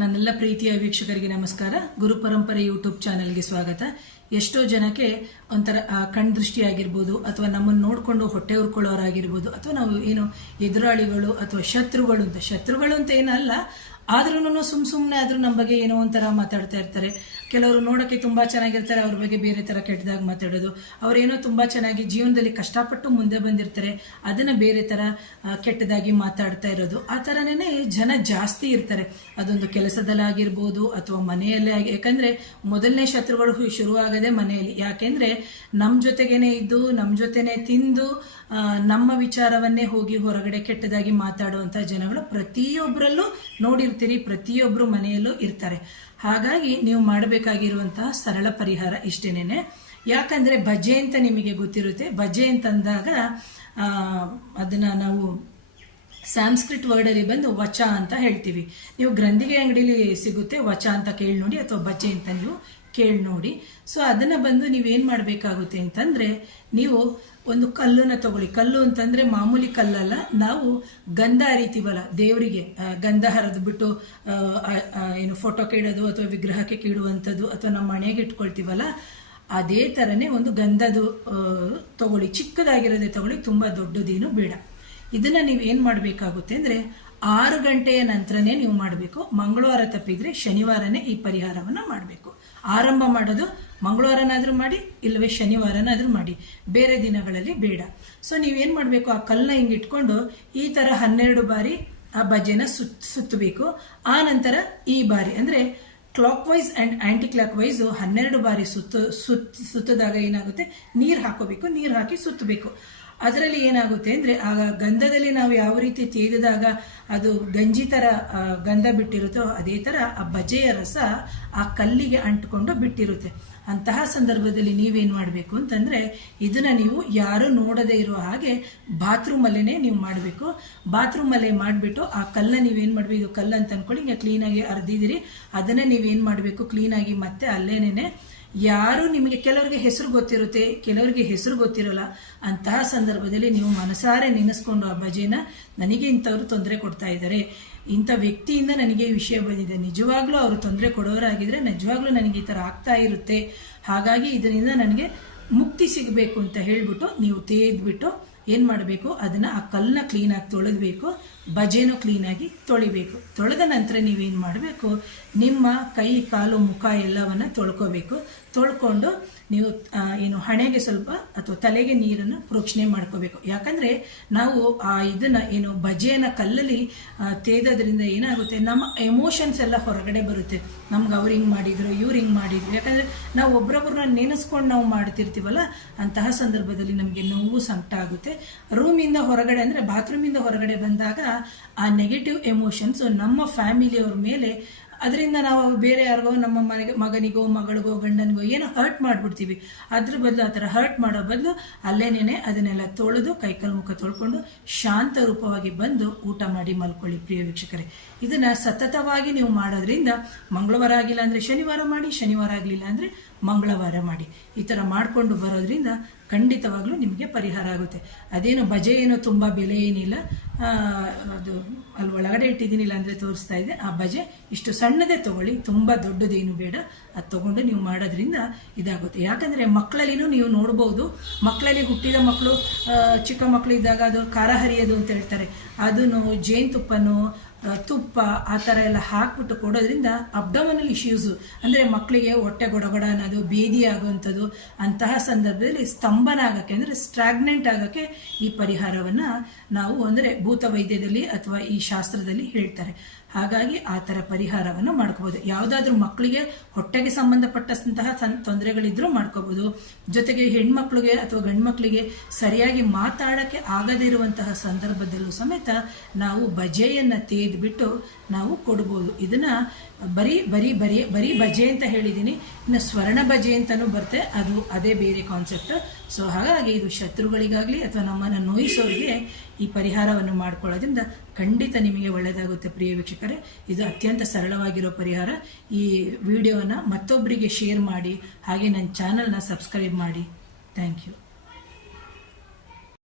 ನನ್ನೆಲ್ಲ ಪ್ರೀತಿಯ ವೀಕ್ಷಕರಿಗೆ ನಮಸ್ಕಾರ. ಗುರು ಪರಂಪರೆ ಯೂಟ್ಯೂಬ್ ಚಾನೆಲ್ಗೆ ಸ್ವಾಗತ. ಎಷ್ಟೋ ಜನಕ್ಕೆ ಒಂಥರ ಕಣ್ ದೃಷ್ಟಿ ಆಗಿರ್ಬೋದು, ಅಥವಾ ನಮ್ಮನ್ನು ನೋಡಿಕೊಂಡು ಹೊಟ್ಟೆ ಉರ್ಕೊಳ್ಳೋರಾಗಿರ್ಬೋದು, ಅಥವಾ ನಾವು ಏನು ಎದುರಾಳಿಗಳು ಅಥವಾ ಶತ್ರುಗಳು ಅಂತ ಏನಲ್ಲ, ಆದ್ರೂ ಸುಮ್ಮನೆ ಆದ್ರೂ ನಮ್ಮ ಬಗ್ಗೆ ಏನೋ ಒಂಥರ ಮಾತಾಡ್ತಾ ಇರ್ತಾರೆ. ಕೆಲವರು ನೋಡೋಕ್ಕೆ ತುಂಬಾ ಚೆನ್ನಾಗಿರ್ತಾರೆ, ಅವ್ರ ಬಗ್ಗೆ ಬೇರೆ ತರ ಕೆಟ್ಟದಾಗಿ ಮಾತಾಡೋದು. ಅವ್ರೇನೋ ತುಂಬಾ ಚೆನ್ನಾಗಿ ಜೀವನದಲ್ಲಿ ಕಷ್ಟಪಟ್ಟು ಮುಂದೆ ಬಂದಿರ್ತಾರೆ, ಅದನ್ನ ಬೇರೆ ತರ ಕೆಟ್ಟದಾಗಿ ಮಾತಾಡ್ತಾ ಇರೋದು. ಆ ತರನೇ ಜನ ಜಾಸ್ತಿ ಇರ್ತಾರೆ. ಅದೊಂದು ಕೆಲಸದಲ್ಲಾಗಿರ್ಬೋದು ಅಥವಾ ಮನೆಯಲ್ಲೇ ಯಾಕಂದ್ರೆ ಮೊದಲನೇ ಶತ್ರುಗಳು ಶುರುವಾಗದೆ ಮನೆಯಲ್ಲಿ. ಯಾಕೆಂದ್ರೆ ನಮ್ಮ ಜೊತೆಗೇನೆ ಇದ್ದು, ನಮ್ಮ ಜೊತೆನೆ ತಿಂದು, ನಮ್ಮ ವಿಚಾರವನ್ನೇ ಹೋಗಿ ಹೊರಗಡೆ ಕೆಟ್ಟದಾಗಿ ಮಾತಾಡುವಂತ ಜನಗಳು ಪ್ರತಿಯೊಬ್ಬರಲ್ಲೂ ನೋಡಿರ್ತೀರಿ, ಪ್ರತಿಯೊಬ್ರು ಮನೆಯಲ್ಲೂ ಇರ್ತಾರೆ. ಹಾಗಾಗಿ ನೀವು ಮಾಡಬೇಕಾಗಿರುವಂತಹ ಸರಳ ಪರಿಹಾರ ಇಷ್ಟೇನೆ. ಯಾಕಂದ್ರೆ ಬಜೆ ಅಂತ ನಿಮಗೆ ಗೊತ್ತಿರುತ್ತೆ. ಬಜೆ ಅಂತಂದಾಗ ಅದನ್ನ ನಾವು ಸಂಸ್ಕೃತ್ ವರ್ಡ್ ಅಲ್ಲಿ ಬಂದು ವಚ ಅಂತ ಹೇಳ್ತೀವಿ. ನೀವು ಗ್ರಂಥಿಗೆ ಅಂಗಡಿಲಿ ಸಿಗುತ್ತೆ, ವಚ ಅಂತ ಕೇಳಿ ನೋಡಿ, ಅಥವಾ ಬಜೆ ಅಂತ ನೀವು ಕೇಳಿ ನೋಡಿ. ಸೊ ಅದನ್ನ ಬಂದು ನೀವೇನ್ ಮಾಡ್ಬೇಕಾಗುತ್ತೆ ಅಂತಂದ್ರೆ, ನೀವು ಒಂದು ಕಲ್ಲನ್ನ ತಗೊಳ್ಳಿ. ಕಲ್ಲು ಅಂತಂದ್ರೆ ಮಾಮೂಲಿ ಕಲ್ಲಲ್ಲ, ನಾವು ಗಂಧ ಹರಿತೀವಲ್ಲ ದೇವರಿಗೆ, ಗಂಧ ಹರಿದು ಬಿಟ್ಟು ಏನು ಫೋಟೋಕ್ಕೆ ಇಡೋದು ಅಥವಾ ವಿಗ್ರಹಕ್ಕೆ ಕೀಡುವಂಥದ್ದು ಅಥವಾ ನಮ್ಮ ಮನೆಗೆ ಇಟ್ಕೊಳ್ತೀವಲ್ಲ, ಅದೇ ತರನೇ ಒಂದು ಗಂಧದು ತಗೊಳ್ಳಿ. ಚಿಕ್ಕದಾಗಿರೋದೇ ತಗೊಳ್ಳಿ, ತುಂಬಾ ದೊಡ್ಡದೇನು ಬೇಡ. ಇದನ್ನ ನೀವು ಏನ್ ಮಾಡ್ಬೇಕಾಗುತ್ತೆ ಅಂದ್ರೆ 6 ಗಂಟೆಯ ನಂತರನೇ ನೀವು ಮಾಡಬೇಕು. ಮಂಗಳವಾರ ತಪ್ಪಿದ್ರೆ ಶನಿವಾರನೇ ಈ ಪರಿಹಾರವನ್ನ ಮಾಡಬೇಕು. ಆರಂಭ ಮಾಡೋದು ಮಂಗಳವಾರನಾದ್ರೂ ಮಾಡಿ, ಇಲ್ಲವೇ ಶನಿವಾರನಾದ್ರೂ ಮಾಡಿ, ಬೇರೆ ದಿನಗಳಲ್ಲಿ ಬೇಡ. ಸೊ ನೀವೇನ್ ಮಾಡ್ಬೇಕು, ಆ ಕಲ್ಲನ್ನ ಹಿಂಗ್ ಇಟ್ಕೊಂಡು ಈ ತರ 12 ಬಾರಿ ಆ ಬಜೆನ ಸುತ್ತಬೇಕು. ಆ ನಂತರ ಈ ಬಾರಿ ಅಂದ್ರೆ clockwise and anticlockwise 12 ಬಾರಿ ಸುತ್ತದಾಗ ಏನಾಗುತ್ತೆ, ನೀರ್ ಹಾಕೋಬೇಕು. ನೀರ್ ಹಾಕಿ ಸುತ್ತಬೇಕು. ಅದರಲ್ಲಿ ಏನಾಗುತ್ತೆ ಅಂದ್ರೆ, ಆಗ ಗಂಧದಲ್ಲಿ ನಾವು ಯಾವ ರೀತಿ ತೇದಿದಾಗ ಅದು ಗಂಜಿ ತರ ಗಂಧ ಬಿಟ್ಟಿರುತ್ತೋ, ಅದೇ ತರ ಆ ಬಜೆಯ ರಸ ಆ ಕಲ್ಲಿಗೆ ಅಂಟ್ಕೊಂಡು ಬಿಟ್ಟಿರುತ್ತೆ. ಅಂತಹ ಸಂದರ್ಭದಲ್ಲಿ ನೀವೇನ್ ಮಾಡ್ಬೇಕು ಅಂತಂದ್ರೆ, ಇದನ್ನ ನೀವು ಯಾರು ನೋಡದೇ ಇರುವ ಹಾಗೆ ಬಾತ್ರೂಮ್ ಅಲ್ಲೇನೆ ನೀವು ಮಾಡ್ಬೇಕು. ಬಾತ್ರೂಮ್ ಅಲ್ಲೇ ಮಾಡ್ಬಿಟ್ಟು ಆ ಕಲ್ಲ ನೀವೇನ್ ಮಾಡ್ಬೇಕು, ಇದು ಕಲ್ಲ ಅಂತ ಅನ್ಕೊಳ್ಳಿ, ಈಗ ಕ್ಲೀನ್ ಆಗಿ ಅರ್ದಿದಿರಿ, ಅದನ್ನ ನೀವೇನ್ ಮಾಡ್ಬೇಕು, ಕ್ಲೀನ್ ಆಗಿ ಮತ್ತೆ ಅಲ್ಲೇನೆ ಯಾರು ನಿಮಗೆ, ಕೆಲವರಿಗೆ ಹೆಸರು ಗೊತ್ತಿರುತ್ತೆ, ಕೆಲವರಿಗೆ ಹೆಸರು ಗೊತ್ತಿರೋಲ್ಲ. ಅಂತಹ ಸಂದರ್ಭದಲ್ಲಿ ನೀವು ಮನಸಾರೆ ನೆನೆಸ್ಕೊಂಡು ಆ ಬಜೆನ, ನನಗೆ ಇಂಥವ್ರು ತೊಂದರೆ ಕೊಡ್ತಾ ಇದ್ದಾರೆ, ಇಂಥ ವ್ಯಕ್ತಿಯಿಂದ ನನಗೆ ವಿಷಯ ಬಂದಿದೆ, ನಿಜವಾಗ್ಲೂ ಅವರು ತೊಂದರೆ ಕೊಡೋರಾಗಿದ್ರೆ ನಿಜವಾಗ್ಲೂ ನನಗೆ ಈ ತರ ಆಗ್ತಾ ಇರುತ್ತೆ, ಹಾಗಾಗಿ ಇದರಿಂದ ನನಗೆ ಮುಕ್ತಿ ಸಿಗಬೇಕು ಅಂತ ಹೇಳ್ಬಿಟ್ಟು ನೀವು ತೇದ್ಬಿಟ್ಟು ಏನ್ ಮಾಡಬೇಕು, ಅದನ್ನ ಆ ಕಲ್ಲನ್ನ ಕ್ಲೀನ್ ಆಗಿ ತೊಳೆದ್ಬೇಕು. ಬಜೆನೂ ಕ್ಲೀನ್ ಆಗಿ ತೊಳಿಬೇಕು. ತೊಳೆದ ನಂತರ ನೀವೇನ್ ಮಾಡಬೇಕು, ನಿಮ್ಮ ಕೈ ಕಾಲು ಮುಖ ಎಲ್ಲವನ್ನ ತೊಳ್ಕೋಬೇಕು. ತೊಳ್ಕೊಂಡು ನೀವು ಏನು ಹಣೆಗೆ ಸ್ವಲ್ಪ ಅಥವಾ ತಲೆಗೆ ನೀರನ್ನು ಪ್ರೋಕ್ಷಣೆ ಮಾಡ್ಕೋಬೇಕು. ಯಾಕಂದ್ರೆ ನಾವು ಇದನ್ನ ಏನು ಬಜೆಯನ್ನ ಕಲ್ಲಲ್ಲಿ ತೇದೋದ್ರಿಂದ ಏನಾಗುತ್ತೆ, ನಮ್ಮ ಎಮೋಷನ್ಸ್ ಎಲ್ಲ ಹೊರಗಡೆ ಬರುತ್ತೆ. ನಮ್ಗೆ ಅವ್ರು ಹಿಂಗ್ ಮಾಡಿದ್ರು, ಇವ್ರು ಹಿಂಗ್ ಮಾಡಿದ್ರು. ಯಾಕಂದ್ರೆ ನಾವು ಒಬ್ರೊಬ್ರನ್ನ ನೆನೆಸ್ಕೊಂಡು ನಾವು ಮಾಡ್ತಿರ್ತೀವಲ್ಲ, ಅಂತಹ ಸಂದರ್ಭದಲ್ಲಿ ನಮ್ಗೆ ನೋವು ಸಂಕಟ ಆಗುತ್ತೆ. ರೂಮಿಂದ ಹೊರಗಡೆ ಅಂದ್ರೆ ಬಾತ್ರೂಮ್ ಇಂದ ಹೊರಗಡೆ ಬಂದಾಗ ಆ ನೆಗೆಟಿವ್ ಎಮೋಷನ್ಸ್ ನಮ್ಮ ಫ್ಯಾಮಿಲಿಯವ್ರ ಮೇಲೆ, ಅದರಿಂದ ನಾವು ಬೇರೆ ಯಾರಿಗೋ, ನಮ್ಮ ಮಗನಿಗೋ ಮಗಳಿಗೋ ಗಂಡನಿಗೋ ಏನೋ ಹರ್ಟ್ ಮಾಡ್ಬಿಡ್ತೀವಿ. ಅದ್ರ ಬದಲು ಆ ಥರ ಹರ್ಟ್ ಮಾಡೋ ಬದಲು ಅಲ್ಲೇನೇನೆ ಅದನ್ನೆಲ್ಲ ತೊಳೆದು ಕೈಕಾಲು ಮುಖ ತೊಳ್ಕೊಂಡು ಶಾಂತ ರೂಪವಾಗಿ ಬಂದು ಊಟ ಮಾಡಿ ಮಲ್ಕೊಳ್ಳಿ. ಪ್ರಿಯ ವೀಕ್ಷಕರೇ, ಇದನ್ನ ಸತತವಾಗಿ ನೀವು ಮಾಡೋದ್ರಿಂದ, ಮಂಗಳವಾರ ಆಗಿಲ್ಲ ಅಂದ್ರೆ ಶನಿವಾರ ಮಾಡಿ, ಶನಿವಾರ ಆಗಲಿಲ್ಲ ಅಂದ್ರೆ ಮಂಗಳವಾರ ಮಾಡಿ, ಈ ತರ ಮಾಡ್ಕೊಂಡು ಬರೋದ್ರಿಂದ ಖಂಡಿತವಾಗ್ಲೂ ನಿಮಗೆ ಪರಿಹಾರ ಆಗುತ್ತೆ. ಅದೇನು ಬಜೆ ಏನೋ ತುಂಬಾ ಬೆಲೆ ಏನಿಲ್ಲ, ಅದು ಅಲ್ಲಿ ಒಳಗಡೆ ಇಟ್ಟಿದ್ದೀನಿಲ್ಲ ಅಂದ್ರೆ ತೋರಿಸ್ತಾ ಇದೆ. ಆ ಬಜೆ ಇಷ್ಟು ಸಣ್ಣದೇ ತಗೊಳ್ಳಿ, ತುಂಬಾ ದೊಡ್ಡದೇನು ಬೇಡ. ಅದು ತಗೊಂಡು ನೀವು ಮಾಡೋದ್ರಿಂದ ಇದಾಗುತ್ತೆ. ಯಾಕಂದ್ರೆ ಮಕ್ಕಳಲ್ಲಿನೂ ನೀವು ನೋಡ್ಬೋದು, ಮಕ್ಕಳಲ್ಲಿ ಹುಟ್ಟಿದ ಮಕ್ಕಳು, ಚಿಕ್ಕ ಮಕ್ಕಳು ಇದ್ದಾಗ ಅದು ಖಾರ ಹರಿಯೋದು ಅಂತ ಹೇಳ್ತಾರೆ, ಅದನ್ನು ಜೇನುತುಪ್ಪನೋ ತುಪ್ಪ ಆ ಥರ ಎಲ್ಲ ಹಾಕ್ಬಿಟ್ಟು ಕೊಡೋದ್ರಿಂದ ಅಬ್ಡಮನಲ್ ಇಶ್ಯೂಸ್ ಅಂದ್ರೆ ಮಕ್ಕಳಿಗೆ ಹೊಟ್ಟೆ ಗೊಡಗೊಡ ಅನ್ನೋದು, ಬೇದಿ ಆಗುವಂಥದ್ದು, ಅಂತಹ ಸಂದರ್ಭದಲ್ಲಿ ಸ್ತಂಭನ ಆಗಕ್ಕೆ ಅಂದ್ರೆ ಸ್ಟ್ರಾಗ್ನೆಂಟ್ ಆಗಕ್ಕೆ ಈ ಪರಿಹಾರವನ್ನ ನಾವು ಅಂದ್ರೆ ಭೂತ ವೈದ್ಯದಲ್ಲಿ ಅಥವಾ ಈ ಶಾಸ್ತ್ರದಲ್ಲಿ ಹೇಳ್ತಾರೆ. ಹಾಗಾಗಿ ಆ ತರ ಪರಿಹಾರವನ್ನು ಮಾಡ್ಕೋಬಹುದು. ಯಾವ್ದಾದ್ರು ಮಕ್ಕಳಿಗೆ ಹೊಟ್ಟೆಗೆ ಸಂಬಂಧಪಟ್ಟಂತಹ ತೊಂದರೆಗಳಿದ್ರೂ ಮಾಡ್ಕೋಬಹುದು. ಜೊತೆಗೆ ಹೆಣ್ಮಕ್ಳಿಗೆ ಅಥವಾ ಗಂಡು ಮಕ್ಕಳಿಗೆ ಸರಿಯಾಗಿ ಮಾತಾಡಕ್ಕೆ ಆಗದೇ ಇರುವಂತಹ ಸಂದರ್ಭದಲ್ಲೂ ಸಮೇತ ನಾವು ಬಜೆಯನ್ನ ತೇದ್ಬಿಟ್ಟು ನಾವು ಕೊಡ್ಬೋದು. ಇದನ್ನ ಬರೀ ಬರೀ ಬರೀ ಬರೀ ಬಜೆ ಅಂತ ಹೇಳಿದೀನಿ. ಇನ್ನು ಸ್ವರ್ಣ ಬಜೆ ಅಂತಾನು ಬರುತ್ತೆ, ಅದು ಅದೇ ಬೇರೆ ಕಾನ್ಸೆಪ್ಟ್. ಸೊ ಹಾಗಾಗಿ ಇದು ಶತ್ರುಗಳಿಗಾಗ್ಲಿ ಅಥವಾ ನಮ್ಮನ್ನ ನೋಯಿಸೋರಿಗೆ ಈ ಪರಿಹಾರವನ್ನು ಮಾಡ್ಕೊಳ್ಳೋದ್ರಿಂದ ಖಂಡಿತ ನಿಮಗೆ ಒಳ್ಳೆಯದಾಗುತ್ತೆ. ಪ್ರಿಯ ವೀಕ್ಷಕರೇ, ಇದು ಅತ್ಯಂತ ಸರಳವಾಗಿರೋ ಪರಿಹಾರ. ಈ ವಿಡಿಯೋನ ಮತ್ತೊಬ್ಬರಿಗೆ ಶೇರ್ ಮಾಡಿ, ಹಾಗೆ ನನ್ನ ಚಾನಲ್ನ ಸಬ್ಸ್ಕ್ರೈಬ್ ಮಾಡಿ. Thank you.